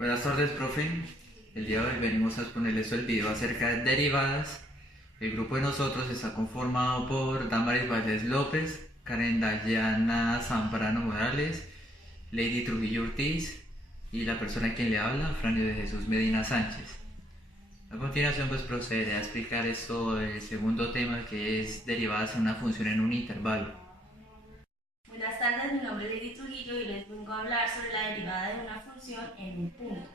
Buenas tardes, profe. El día de hoy venimos a exponerles el video acerca de derivadas. El grupo de nosotros está conformado por Damaris Valles López, Karen Dayana Zambrano Morales, Lady Trujillo Ortiz y la persona a quien le habla, Franio de Jesús Medina Sánchez. A continuación pues procederé a explicar el segundo tema, que es derivadas en una función en un intervalo. Buenas tardes, mi nombre es Lady Trujillo y les vengo a hablar sobre la derivada de una función en un punto.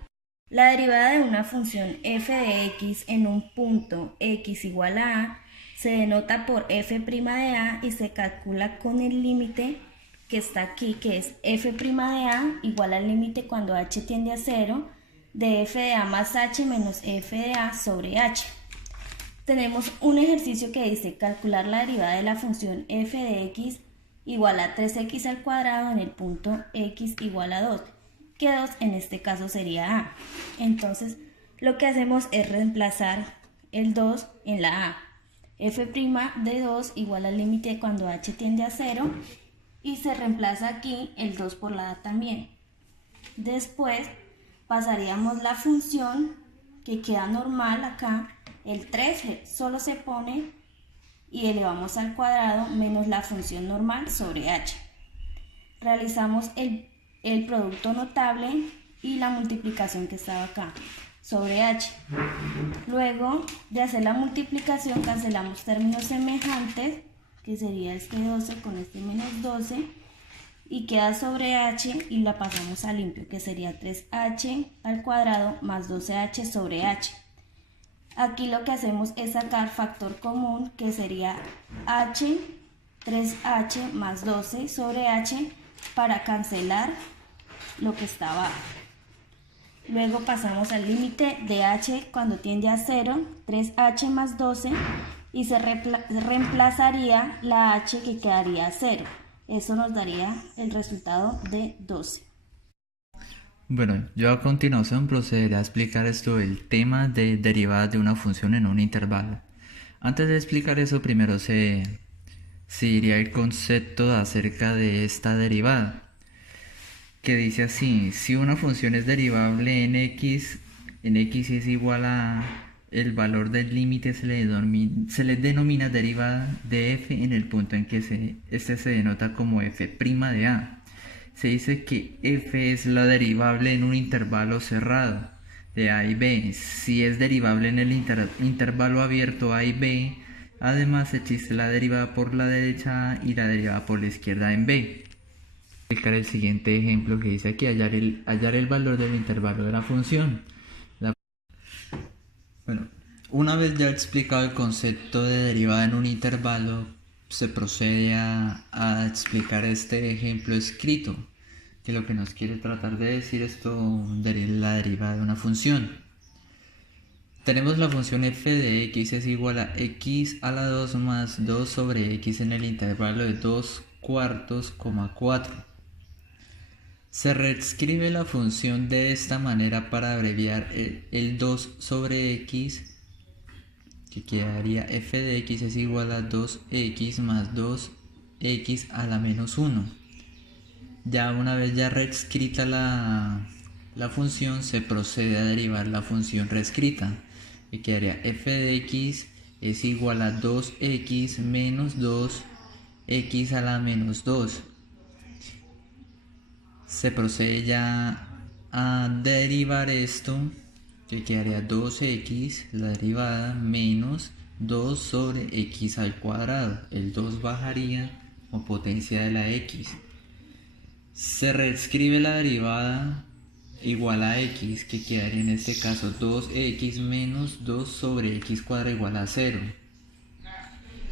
La derivada de una función f de x en un punto x igual a a se denota por f' de a y se calcula con el límite que está aquí, que es f' de a igual al límite cuando h tiende a 0 de f de a más h menos f de a sobre h. Tenemos un ejercicio que dice calcular la derivada de la función f de x igual a 3x al cuadrado en el punto x igual a 2, que 2 en este caso sería a. Entonces lo que hacemos es reemplazar el 2 en la a. F' de 2 igual al límite cuando h tiende a 0 y se reemplaza aquí el 2 por la a también. Después pasaríamos la función que queda normal acá, el 3 solo se pone y elevamos al cuadrado menos la función normal sobre h. Realizamos el producto notable y la multiplicación que estaba acá sobre h. Luego de hacer la multiplicación cancelamos términos semejantes, que sería este 12 con este menos 12, y queda sobre h y la pasamos a limpio, que sería 3h al cuadrado más 12h sobre h. Aquí lo que hacemos es sacar factor común, que sería h, 3h más 12 sobre h, para cancelar lo que está abajo. Luego pasamos al límite de h cuando tiende a 0, 3h más 12, y se reemplazaría la h que quedaría a 0. Eso nos daría el resultado de 12. Bueno, yo a continuación procederé a explicar el tema de derivadas de una función en un intervalo. Antes de explicar eso, primero se diría el concepto acerca de esta derivada, que dice así: si una función es derivable en x es igual a el valor del límite, se le denomina derivada de f en el punto en que este se denota como f' de a. Se dice que f es la derivable en un intervalo cerrado de a y b. Si es derivable en el intervalo abierto a y b, además existe la derivada por la derecha a y la derivada por la izquierda en b. Voy a explicar el siguiente ejemplo que dice aquí: hallar el valor del intervalo de la función. Bueno, una vez ya explicado el concepto de derivada en un intervalo, se procede a explicar este ejemplo escrito, que lo que nos quiere tratar de decir esto de la derivada de una función. Tenemos la función f de x es igual a x a la 2 más 2 sobre x en el intervalo de 2 cuartos, 4. Se reescribe la función de esta manera para abreviar el 2 sobre x, que quedaría f de x es igual a 2x más 2x a la menos 1. Ya una vez ya reescrita la función, se procede a derivar la función reescrita, que quedaría f de x es igual a 2x menos 2x a la menos 2. Se procede ya a derivar esto, que quedaría 2x, la derivada, menos 2 sobre x al cuadrado. El 2 bajaría como potencia de la x. Se reescribe la derivada igual a x, que quedaría en este caso 2x menos 2 sobre x cuadrado igual a 0.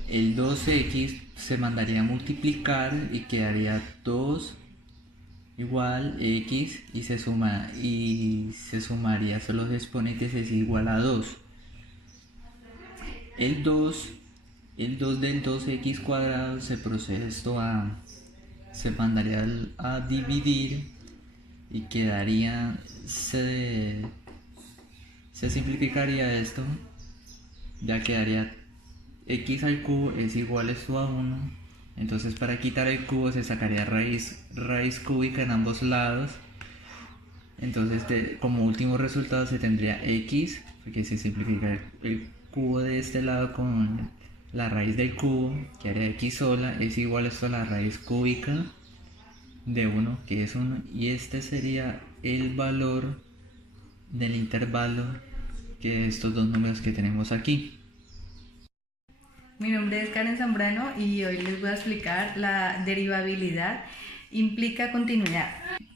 El 2x se mandaría a multiplicar y quedaría 2 igual x y se sumaría, son los exponentes, es igual a 2. El 2 del 2x cuadrado se procede se mandaría a dividir y quedaría, se simplificaría esto, ya quedaría x al cubo es igual a 1. Entonces para quitar el cubo se sacaría raíz cúbica en ambos lados. Entonces como último resultado se tendría x, porque se simplifica el cubo de este lado con la raíz del cubo, que haría x sola, es igual a esto a la raíz cúbica de 1, que es 1, y este sería el valor del intervalo que estos dos números que tenemos aquí. Mi nombre es Karen Zambrano y hoy les voy a explicar la derivabilidad implica continuidad.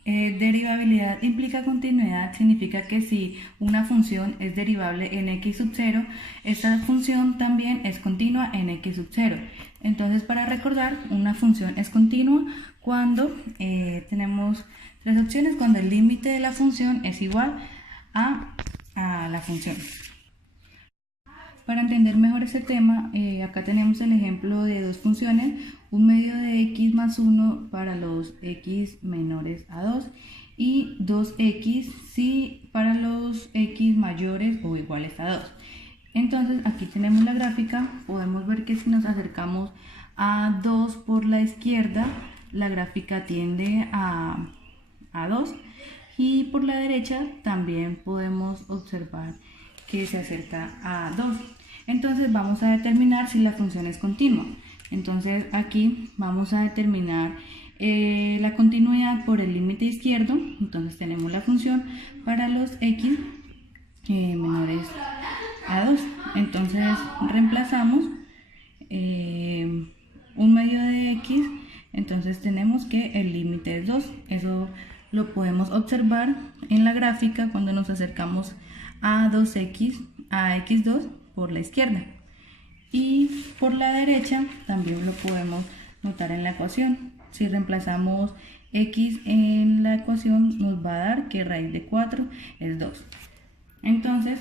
Derivabilidad implica continuidad significa que si una función es derivable en x sub 0, esta función también es continua en x sub 0. Entonces, para recordar, una función es continua cuando tenemos tres opciones, cuando el límite de la función es igual a la función. Para entender mejor este tema, acá tenemos el ejemplo de dos funciones, un medio de x más 1 para los x menores a 2 y 2x si para los x mayores o iguales a 2. Entonces aquí tenemos la gráfica, podemos ver que si nos acercamos a 2 por la izquierda, la gráfica tiende a 2 y por la derecha también podemos observar que se acerca a 2. Entonces vamos a determinar si la función es continua. Entonces aquí vamos a determinar la continuidad por el límite izquierdo. Entonces tenemos la función para los x menores a 2. Entonces reemplazamos un medio de x. Entonces tenemos que el límite es 2. Eso lo podemos observar en la gráfica cuando nos acercamos a 2x, a x2 por la izquierda. Y por la derecha también lo podemos notar en la ecuación. Si reemplazamos x en la ecuación nos va a dar que raíz de 4 es 2. Entonces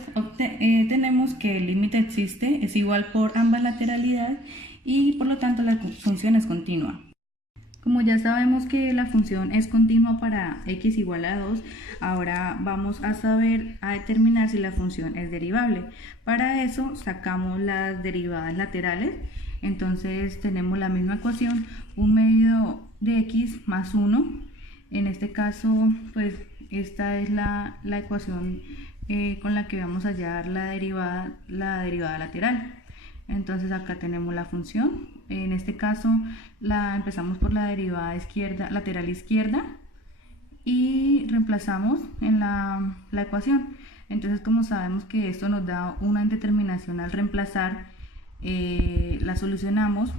tenemos que el límite existe, es igual por ambas lateralidades y por lo tanto la función es continua. Como ya sabemos que la función es continua para x igual a 2, ahora vamos a determinar si la función es derivable. Para eso sacamos las derivadas laterales, entonces tenemos la misma ecuación, un medio de x más 1. En este caso, pues esta es la ecuación con la que vamos a hallar la derivada lateral. Entonces acá tenemos la función, en este caso empezamos por la derivada lateral izquierda y reemplazamos en la ecuación. Entonces, como sabemos que esto nos da una indeterminación al reemplazar, la solucionamos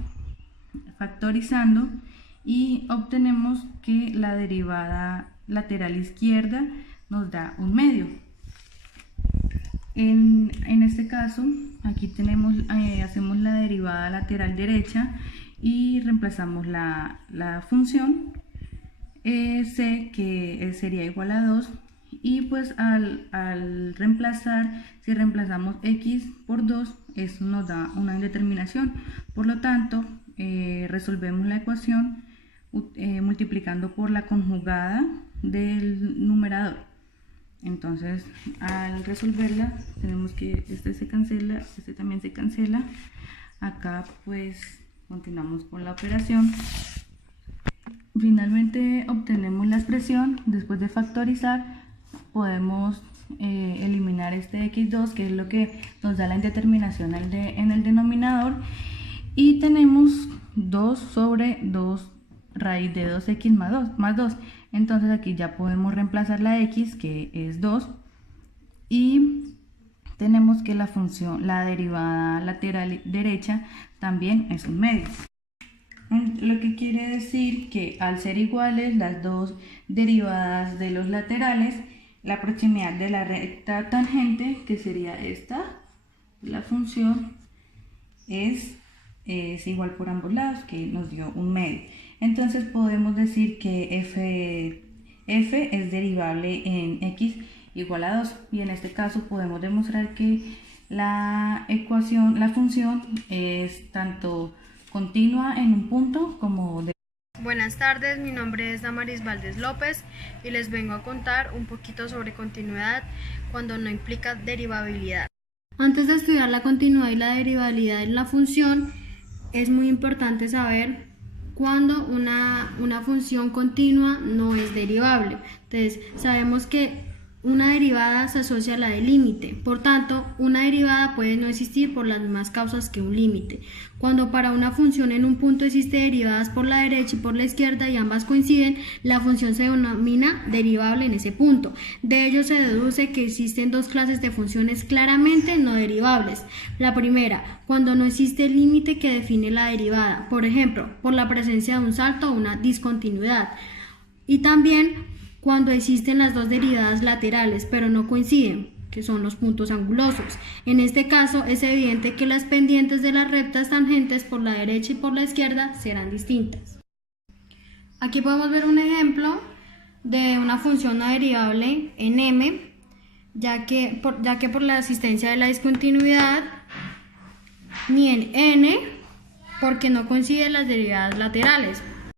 factorizando y obtenemos que la derivada lateral izquierda nos da un medio. En este caso, aquí hacemos la derivada lateral derecha y reemplazamos la función c, que sería igual a 2, y pues al reemplazar, si reemplazamos x por 2, eso nos da una indeterminación. Por lo tanto, resolvemos la ecuación multiplicando por la conjugada del numerador. Entonces, al resolverla, tenemos que este se cancela, este también se cancela. Acá pues continuamos con la operación. Finalmente obtenemos la expresión. Después de factorizar, podemos eliminar este x2, que es lo que nos da la indeterminación en el denominador. Y tenemos 2 sobre 2 raíz de 2x más 2. Entonces aquí ya podemos reemplazar la x, que es 2, y tenemos que la derivada lateral derecha también es un medio. Lo que quiere decir que al ser iguales las dos derivadas de los laterales, la proximidad de la recta tangente, que sería esta, la función, es igual por ambos lados, que nos dio un medio. Entonces podemos decir que f es derivable en x igual a 2, y en este caso podemos demostrar que la función es tanto continua en un punto como de... Buenas tardes, mi nombre es Damaris Valdés López y les vengo a contar un poquito sobre continuidad cuando no implica derivabilidad. Antes de estudiar la continuidad y la derivabilidad en la función, es muy importante saber cuando una función continua no es derivable. Entonces, sabemos que una derivada se asocia a la del límite, por tanto, una derivada puede no existir por las mismas causas que un límite. Cuando para una función en un punto existe derivadas por la derecha y por la izquierda y ambas coinciden, la función se denomina derivable en ese punto. De ello se deduce que existen dos clases de funciones claramente no derivables. La primera, cuando no existe el límite que define la derivada, por ejemplo, por la presencia de un salto o una discontinuidad. Y también cuando existen las dos derivadas laterales, pero no coinciden, que son los puntos angulosos. En este caso, es evidente que las pendientes de las rectas tangentes por la derecha y por la izquierda serán distintas. Aquí podemos ver un ejemplo de una función no derivable en M, ya que por la existencia de la discontinuidad, ni en N, porque no coinciden las derivadas laterales.